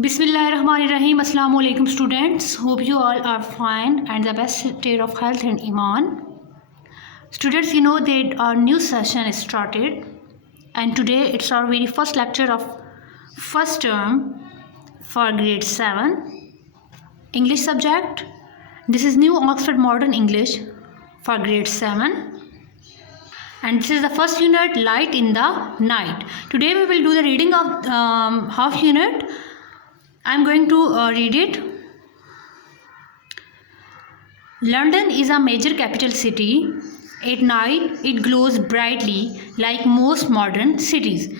Bismillahirrahmanirrahim. Assalamu alaikum students. Hope you all are fine and the best state of health and iman. Students, you know that our new session is started and today it's our very first lecture of first term for grade 7 English subject. This is new Oxford Modern English for grade 7 and this is the first unit, Light in the Night. Today we will do the reading of half unit. I am going to read it. London is a major capital city. At night it glows brightly like most modern cities.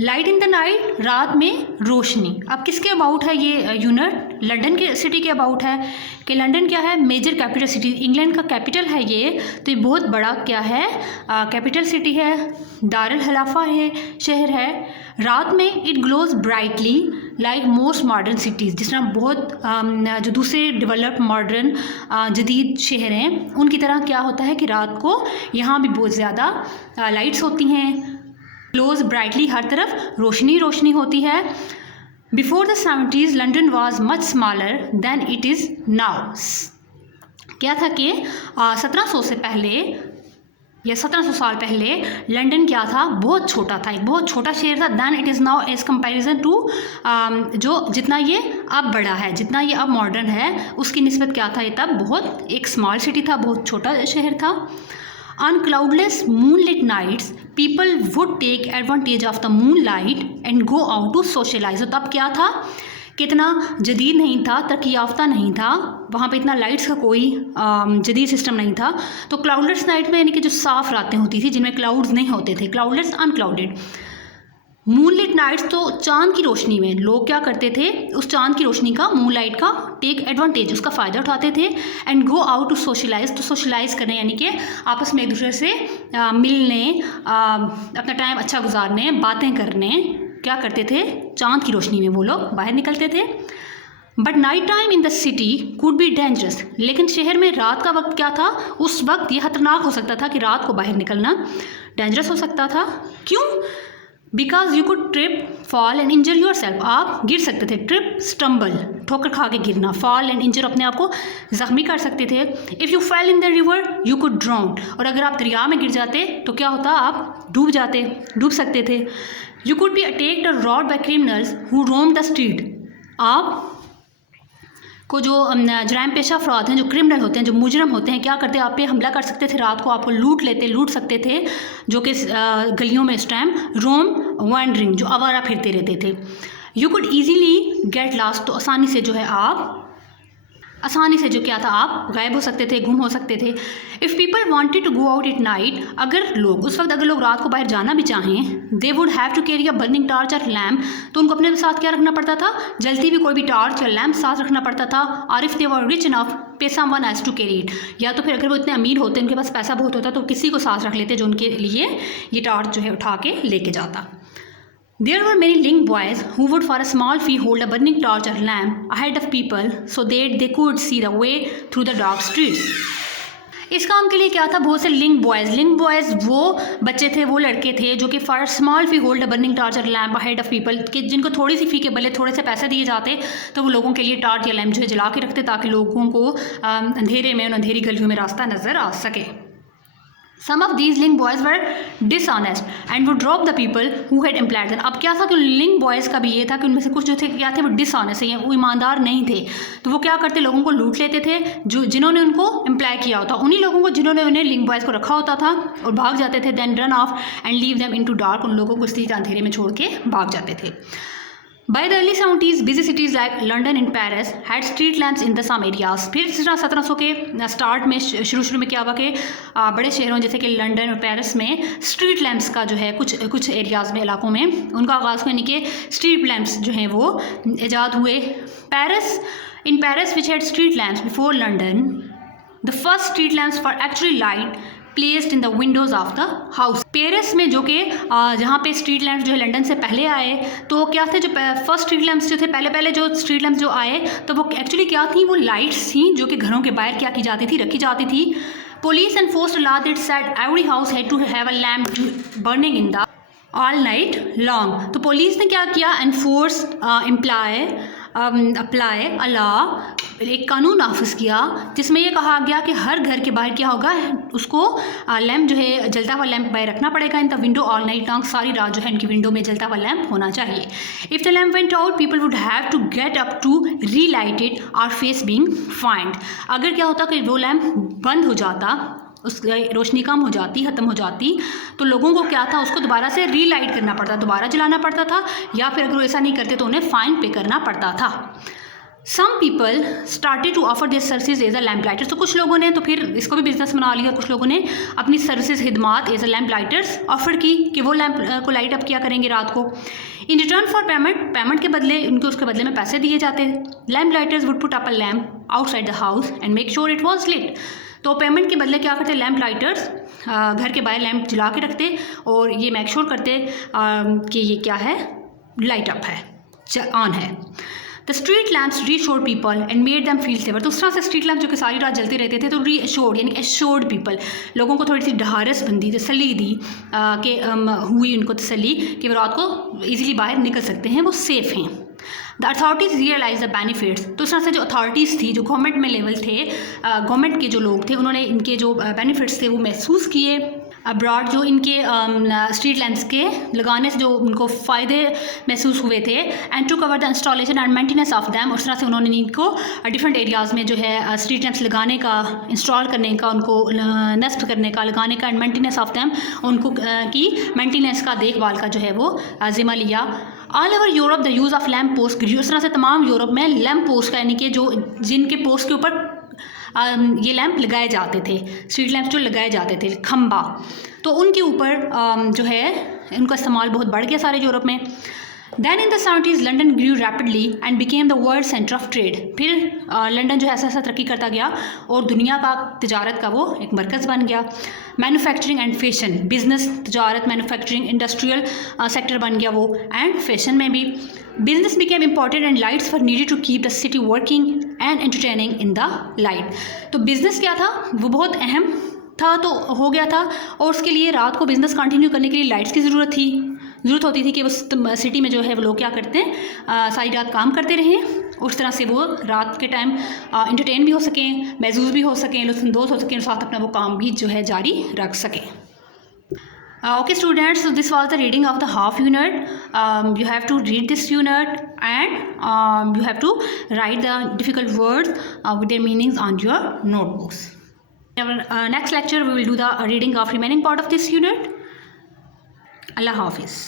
Light in the night, रात में रोशनी. अब किसके about है ये unit? London के city के about है कि लंदन क्या है? मेजर कैपिटल सिटी, इंग्लैंड का कैपिटल है ये, तो ये बहुत बड़ा क्या है? कैपिटल सिटी है, दारुल खिलाफा है, शहर है. रात में it glows brightly like most modern cities, जिस तरह बहुत जो दूसरे डेवलप्ड मॉडर्न जदीद शहर हैं उनकी तरह क्या होता है कि रात को यहाँ भी बहुत ज़्यादा लाइट्स होती हैं. ग्लोज ब्राइटली, हर तरफ रोशनी रोशनी होती है. Before the 70s London was much smaller than it is now. क्या था कि 1700 से पहले या 1700 साल पहले लंदन क्या था? बहुत छोटा था, एक बहुत छोटा शहर था. Then it is now as comparison to जो जितना ये अब बड़ा है, जितना ये अब मॉडर्न है, उसकी निस्बत क्या था? ये तब बहुत एक स्मॉल सिटी था, बहुत छोटा शहर था. On cloudless moonlit nights, people would take advantage of the moonlight and go out to socialize. तो तब क्या था? कितना जदीद नहीं था, तरक्की याफ्ता नहीं था, वहाँ पे इतना लाइट्स का कोई जदीद सिस्टम नहीं था. तो क्लाउडलेस नाइट में यानी कि जो साफ़ रातें होती थी जिनमें क्लाउड्स नहीं होते थे, क्लाउडलेस अनक्लाउडेड. मूनलाइट नाइट्स, तो चांद की रोशनी में लोग क्या करते थे? उस चांद की रोशनी का, मूनलाइट का टेक एडवांटेज, उसका फ़ायदा उठाते थे. And go out to socialise, तो सोशलाइज करने यानी कि आपस में एक दूसरे से मिलने, अपना टाइम अच्छा गुजारने, बातें करने क्या करते थे? चांद की रोशनी में वो लोग बाहर निकलते थे. But night time in the city could be dangerous, लेकिन शहर में रात का वक्त क्या था? उस वक्त ये खतरनाक हो सकता था कि रात को बाहर निकलना डेंजरस हो सकता था. क्यों? Because you could trip, fall and injure yourself. आप गिर सकते थे. ट्रिप, स्टम्बल, ठोकर खा के गिरना. फॉल एंड इंजर, अपने आप को ज़ख्मी कर सकते थे. If you fail in the river you could drown, और अगर आप दरिया में गिर जाते तो क्या होता? आप डूब जाते, डूब सकते थे. यू कुड बी अटैक्ड और robbed by criminals who roam the street. आप को जो जराइम पेशा अफराद हैं, जो क्रिमिनल होते हैं, जो मुजरम होते हैं, क्या करते? आप पे हमला कर सकते थे रात को, आपको लूट सकते थे, जो कि गलियों में इस टाइम रोम वैंडरिंग, जो आवारा फिरते रहते थे. You could easily get lost, तो आसानी से जो है आप, आसानी से जो क्या था? आप गायब हो सकते थे, गुम हो सकते थे. If people wanted to go out at night, अगर लोग उस वक्त, अगर लोग रात को बाहर जाना भी चाहें, they would have to carry a burning torch और लैम्प, तो उनको अपने साथ क्या रखना पड़ता था? जलती भी कोई भी टॉर्च या लैम्प साथ रखना पड़ता था. और if they were rich enough pay someone has to carry it, या तो फिर अगर वो इतने अमीर होते, उनके पास पैसा बहुत होता, तो किसी को साथ रख लेते जो उनके लिए ये टॉर्च जो है उठा के लेके जाता. There were many link boys who would for a small fee hold a burning torch or lamp ahead of people so that they could see the way through the dark streets. इस काम के लिए क्या था? बहुत से link boys. Link boys वो बच्चे थे, वो लड़के थे जो कि for small fee hold a burning torch और लैम्प अहेड ऑफ पीपल, कि जिनको थोड़ी सी फ़ी के बदले थोड़े से पैसे दिए जाते तो वो लोगों के लिए टॉर्च या लैम्प जो है जला के रखते ताकि लोगों को अंधेरे में, उन अंधेरी गलियों में रास्ता नज़र आ सके. Some of these link boys were dishonest and would rob the people who had employed them. अब क्या था कि लिंक बॉयज़ का भी ये था कि उनमें से कुछ जो थे क्या थे? वो डिसऑनेस्ट है, वो ईमानदार नहीं थे. तो वो क्या करते? लोगों को लूट लेते थे, जो जिन्होंने उनको एम्प्लॉय किया होता, उन्हीं लोगों को जिन्होंने उन्हें लिंक बॉयज़ को रखा होता था, और भाग जाते थे. Then run off and leave them into dark, उन लोगों को इस अंधेरे में छोड़ के भाग जाते थे. By the early 70s, busy cities like London and Paris had street lamps in the some areas. फिर 1700 के स्टार्ट में, शुरू में क्या हुआ कि बड़े शहरों जैसे कि लंदन और पेरिस में स्ट्रीट लैम्प्स का जो है कुछ एरियाज़ में, इलाकों में उनका आगाज़ हुआ, यानी कि स्ट्रीट लैम्प्स जो हैं वो ईजाद हुए. In Paris which had street lamps before London, the first street lamps for actually light placed in the Windows of the house. Paris में जो कि जहाँ पे स्ट्रीट लैम्प्स जो है लंदन से पहले आए, तो क्या थे? जो फर्स्ट स्ट्रीट लैम्प्स जो थे, पहले जो स्ट्रीट लैम्प्स जो आए, तो वो एक्चुअली क्या थी? वो लाइट्स थी जो कि घरों के बाहर क्या की जाती थी? रखी जाती थी. Police enforced law that said every house had to have a lamp burning in the all night long. तो पुलिस ने क्या किया, एनफोर्स अप्लाई अ लॉ, एक कानून नाफिज किया जिसमें ये कहा गया कि हर घर के बाहर क्या होगा, उसको लैम्प जो है जलता हुआ लैम्प बाहर रखना पड़ेगा in the window all night long, सारी रात जो है इनकी विंडो में जलता हुआ लैम्प होना चाहिए। If the lamp went out people would have to get up to relight it और फेस बीइंग फाइंड। अगर क्या होता कि वो लैम्प बंद हो जाता, उस रोशनी कम हो जाती, ख़त्म हो जाती, तो लोगों को क्या था, उसको दोबारा से रीलाइट करना पड़ता, दोबारा जलाना पड़ता था, या फिर अगर वो ऐसा नहीं करते तो उन्हें फ़ाइन पे करना पड़ता था। Some people started to offer this services as a lamp lighters. तो कुछ लोगों ने तो फिर इसको भी बिजनेस बना लिया, कुछ लोगों ने अपनी सर्विसेज खिदमात as a lamp lighters offer की कि वो लैम्प को लाइट अप किया करेंगे रात को। इन रिटर्न फॉर पेमेंट के बदले उनको उसके बदले में पैसे दिए जाते। Lamp lighters would put up a lamp outside the house and make sure it was lit. तो पेमेंट के बदले क्या करते, लैम्प लाइटर्स घर के बाहर लैम्प जला के रखते और ये मेक श्योर करते कि ये क्या है, लाइट अप है, ऑन है। The street lamps reassured people and made them feel safer. तो उस तरह से स्ट्रीट लैम्प जो कि सारी रात जलते रहते थे, तो रीअश्योर्ड यानी एश्योर्ड पीपल, लोगों को थोड़ी सी ढारस बंदी, तसल्ली दी कि हुई उनको तसल्ली कि वो रात को ईजिली बाहर निकल सकते हैं, वो सेफ़ हैं। The authorities realise the benefits. तो उस तरह से जो अथॉरिटीज़ थी, जो गवर्नमेंट में लेवल थे, गवर्नमेंट के जो लोग थे, उन्होंने इनके जो बेनिफिट्स थे वो महसूस किए। अब्रॉड जो इनके स्ट्रीट लैम्प्स के लगाने से जो उनको फ़ायदे महसूस हुए थे, and to cover the installation and maintenance of them. उस तरह से उन्होंने इनको डिफरेंट एरियाज़ में जो है स्ट्रीट लैम्प्स लगाने का, इंस्टॉल करने का, उनको नस्ब करने का, लगाने का, एंड मेंटेनेंस ऑफ दैम, उनको की मेंटेनेंस का, देखभाल का जो है वो ज़िम्मा लिया। All over Europe the use of lamp post grew. उस तरह से तमाम यूरोप में लैम्प पोस्ट का, यानी कि जो जिनके पोस्ट के ऊपर ये लैंप लगाए जाते थे, स्ट्रीट लैंप्स जो लगाए जाते थे, खंबा, तो उनके ऊपर जो है उनका इस्तेमाल बहुत बढ़ गया सारे यूरोप में। Then in the 70s London grew rapidly and became the world centre of trade. फिर लंदन जो है ऐसा ऐसा तरक्की करता गया और दुनिया का तिजारत का वो एक मरकज़ बन गया। मैन्युफैक्चरिंग एंड फैशन, बिज़नेस, तिजारत, मैन्युफैक्चरिंग, इंडस्ट्रियल सेक्टर बन गया वो, एंड फैशन में भी business became important and lights for needed to keep the city working and entertaining in the light. तो बिज़नेस क्या था, वो बहुत अहम था, तो हो गया था, और उसके लिए रात को बिज़नेस कंटिन्यू करने के लिए लाइट्स की ज़रूरत होती थी कि उस सिटी में जो है वो लोग क्या करते हैं, सारी रात काम करते रहें, उस तरह से वो रात के टाइम एंटरटेन भी हो सकें, महसूस भी हो सकें, लुत्फ़अंदोज़ हो सकें, साथ अपना वो काम भी जो है जारी रख सकें। Okay students, so this was the reading of the half unit. You have to read this unit and you have to write the difficult words with their meanings on your notebooks. In our next lecture we will do the reading of remaining part of this unit. Allah Hafiz.